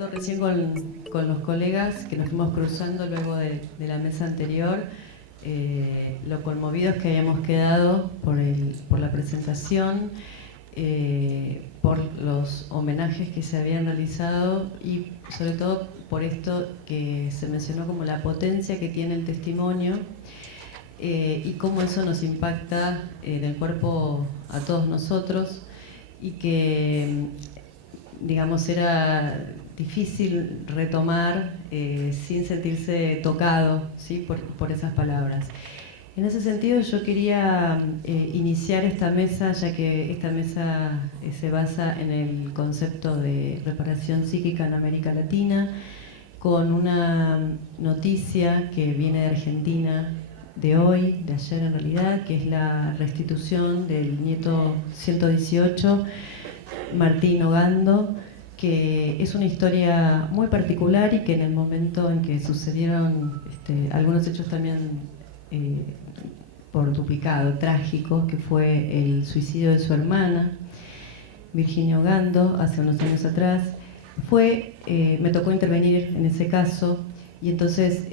hablando recién con los colegas que nos fuimos cruzando luego de la mesa anterior, lo conmovidos que habíamos quedado por la presentación, por los homenajes que se habían realizado y sobre todo por esto que se mencionó como la potencia que tiene el testimonio y cómo eso nos impacta en el cuerpo a todos nosotros y que, digamos, era difícil retomar sin sentirse tocado, ¿sí? por esas palabras. En ese sentido yo quería iniciar esta mesa, ya que esta mesa se basa en el concepto de reparación psíquica en América Latina, con una noticia que viene de Argentina de hoy, de ayer en realidad, que es la restitución del nieto 118, Martín Ogando, que es una historia muy particular y que en el momento en que sucedieron algunos hechos también por duplicado, trágicos, que fue el suicidio de su hermana, Virginia Ogando, hace unos años atrás, me tocó intervenir en ese caso y entonces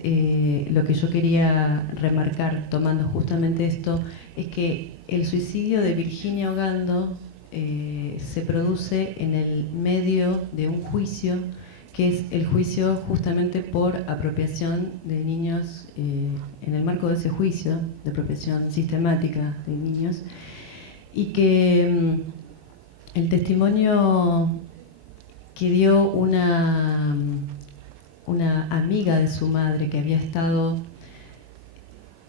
lo que yo quería remarcar, tomando justamente esto, es que el suicidio de Virginia Ogando se produce en el medio de un juicio que es el juicio justamente por apropiación de niños, en el marco de ese juicio de apropiación sistemática de niños, y que el testimonio que dio una amiga de su madre que había estado,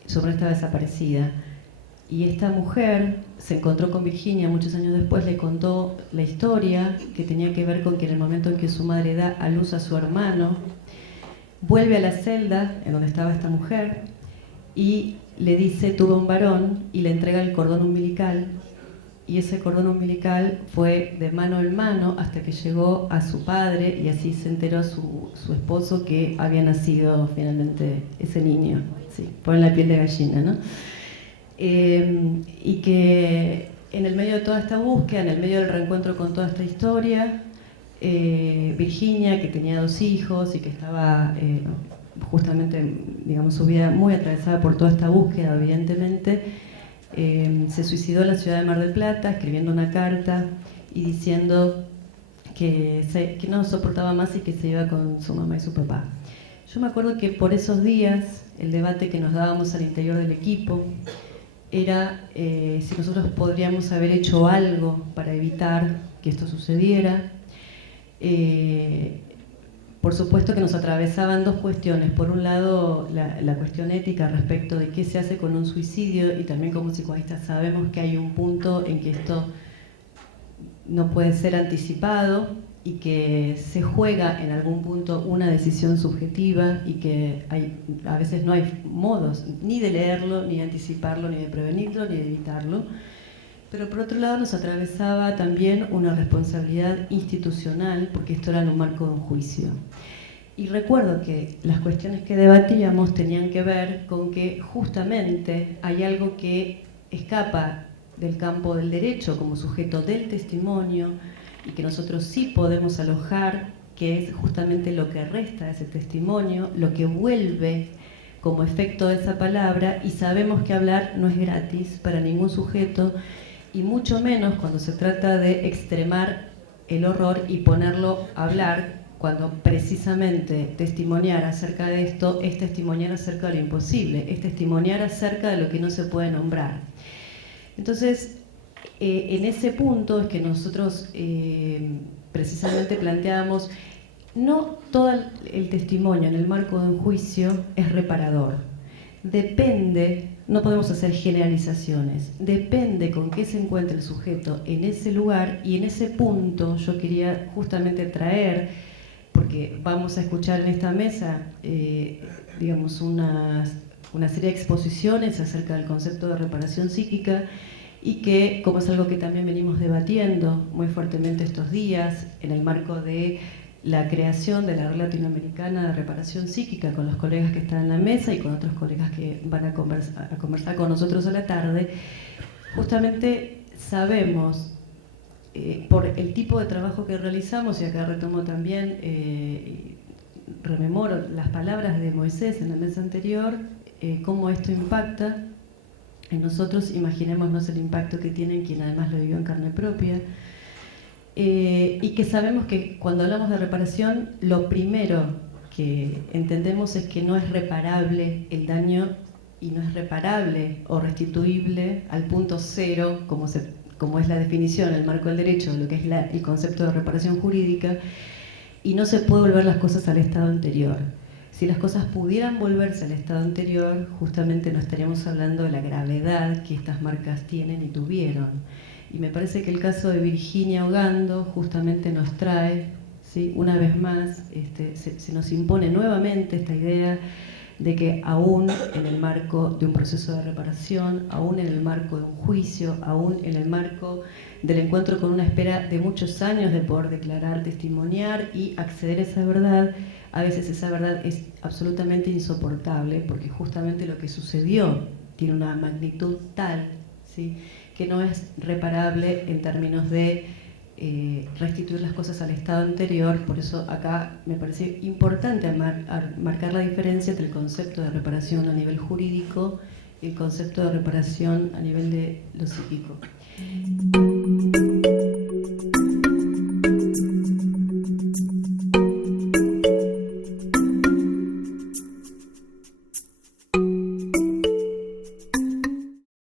su madre estaba desaparecida, y esta mujer se encontró con Virginia muchos años después, le contó la historia que tenía que ver con que en el momento en que su madre da a luz a su hermano, vuelve a la celda en donde estaba esta mujer y le dice tuve un varón y le entrega el cordón umbilical, y ese cordón umbilical fue de mano en mano hasta que llegó a su padre y así se enteró su esposo que había nacido finalmente ese niño. Sí, ponen la piel de gallina, ¿no? Y que en el medio de toda esta búsqueda, en el medio del reencuentro con toda esta historia, Virginia, que tenía 2 hijos y que estaba justamente, digamos, su vida muy atravesada por toda esta búsqueda, evidentemente, se suicidó en la ciudad de Mar del Plata, escribiendo una carta y diciendo que no soportaba más y que se iba con su mamá y su papá. Yo me acuerdo que por esos días el debate que nos dábamos al interior del equipo era si nosotros podríamos haber hecho algo para evitar que esto sucediera. Por supuesto que nos atravesaban 2 cuestiones. Por un lado, la cuestión ética respecto de qué se hace con un suicidio, y también como psicoanalistas sabemos que hay un punto en que esto no puede ser anticipado y que se juega en algún punto una decisión subjetiva y que a veces no hay modos ni de leerlo, ni de anticiparlo, ni de prevenirlo, ni de evitarlo. Pero por otro lado nos atravesaba también una responsabilidad institucional, porque esto era en un marco de un juicio. Y recuerdo que las cuestiones que debatíamos tenían que ver con que justamente hay algo que escapa del campo del derecho como sujeto del testimonio y que nosotros sí podemos alojar, que es justamente lo que resta de ese testimonio, lo que vuelve como efecto de esa palabra, y sabemos que hablar no es gratis para ningún sujeto, y mucho menos cuando se trata de extremar el horror y ponerlo a hablar, cuando precisamente testimoniar acerca de esto es testimoniar acerca de lo imposible, es testimoniar acerca de lo que no se puede nombrar. Entonces, en ese punto es que nosotros precisamente planteábamos, no todo el testimonio en el marco de un juicio es reparador. Depende, no podemos hacer generalizaciones, depende con qué se encuentra el sujeto en ese lugar, y en ese punto yo quería justamente traer, porque vamos a escuchar en esta mesa, digamos, una serie de exposiciones acerca del concepto de reparación psíquica, y que, como es algo que también venimos debatiendo muy fuertemente estos días, en el marco de la creación de la red latinoamericana de reparación psíquica con los colegas que están en la mesa y con otros colegas que van a conversar con nosotros a la tarde, justamente sabemos por el tipo de trabajo que realizamos, y acá retomo también, rememoro las palabras de Moisés en la mesa anterior, cómo esto impacta en nosotros. Imaginémonos el impacto que tiene en quien además lo vivió en carne propia, y que sabemos que cuando hablamos de reparación, lo primero que entendemos es que no es reparable el daño y no es reparable o restituible al punto cero, como es la definición, el marco del derecho, lo que es el concepto de reparación jurídica, y no se puede volver las cosas al estado anterior. Si las cosas pudieran volverse al estado anterior, justamente no estaríamos hablando de la gravedad que estas marcas tienen y tuvieron. Y me parece que el caso de Virginia Ogando justamente nos trae, ¿sí?, una vez más, se nos impone nuevamente esta idea de que aún en el marco de un proceso de reparación, aún en el marco de un juicio, aún en el marco del encuentro con una espera de muchos años de poder declarar, testimoniar y acceder a esa verdad, a veces esa verdad es absolutamente insoportable, porque justamente lo que sucedió tiene una magnitud tal, ¿sí?, que no es reparable en términos de restituir las cosas al estado anterior. Por eso acá me parece importante marcar la diferencia entre el concepto de reparación a nivel jurídico y el concepto de reparación a nivel de lo psíquico.